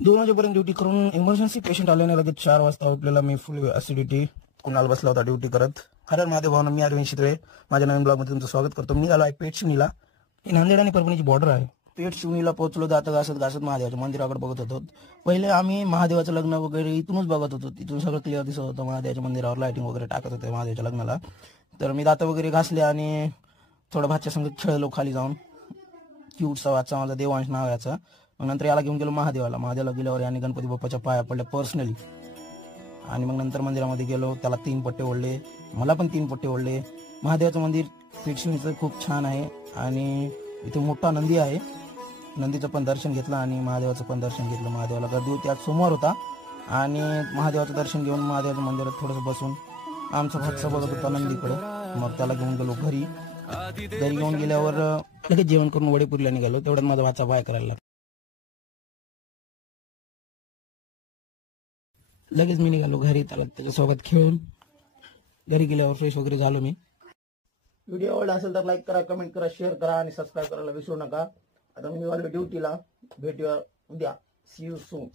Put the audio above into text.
2 वाजेपर्यंत ड्युटी करून emergency patient आल्याने लगेच 4 वाजता उठलेला मी. फुल ऍसिडिटी. कुणाल बसला होता ड्युटी करत. हर महादेव भावना. मी अरविंद शितळे. माझ्या नवीन ब्लॉग मध्ये तुमचं स्वागत करतो. मी आलो आहे पेठ शिवणीला. ही नांदेड आणि परभणीची बॉर्डर आहे. पेठ शिवणीला पोहोचलो. दात घासत घासत महादेवाच्या मंदिराकडे बघत होतो. पहिले आम्ही महादेवाचं लग्न वगैरे इथूनच बघत होतो. तिथून सगळं क्लिअर दिसत होतं. महादेवाच्या मंदिरावर लाइटिंग वगैरे टाकत होते महादेवाच्या लग्नाला. तर मी दात वगैरे घासले आणि थोडं भाच्या संग खेळलो खाली जाऊन. क्यूटचा वाचा माझा देवांश नाव याचा. मग नंतर याला घेऊन गेलो महादेवाला गेल्यावर याने गणपती बाप्पाच्या पाया पडल्या पर्सनली. आणि मग नंतर मंदिरामध्ये गेलो. त्याला 3 पट्टे ओढले. मला पण 3 पट्टे ओढले. महादेवाचं मंदिर पेठ शिवणीचं खूप छान आहे आणि इथे मोठा नंदी आहे. नंदीचं पण दर्शन घेतलं आणि महादेवाचं पण दर्शन घेतलं. महादेवाला गर्दी होती. आज सोमवार होता आणि महादेवाचं दर्शन घेऊन महादेवाच्या मंदिरात थोडंसं बसून आमचा भातचा बघत होता नंदीकडे. मग त्याला घेऊन गेलो घरी. घरी घेऊन गेल्यावर लगेच जेवण करून वडेपुरीला निघालो. तेवढ्यात माझा भाचा बाय करायला लागला. लगेच मी निघालो घरी. त्याला त्याच्यासोबत खेळून घरी गेल्यावर फ्रेश वगैरे झालो मी. व्हिडिओ आवडला असेल तर लाईक करा, कमेंट करा, शेअर करा आणि सबस्क्राईब करायला विसरू नका. आता मी आलो ड्युटीला. भेटूया उद्या. See you soon.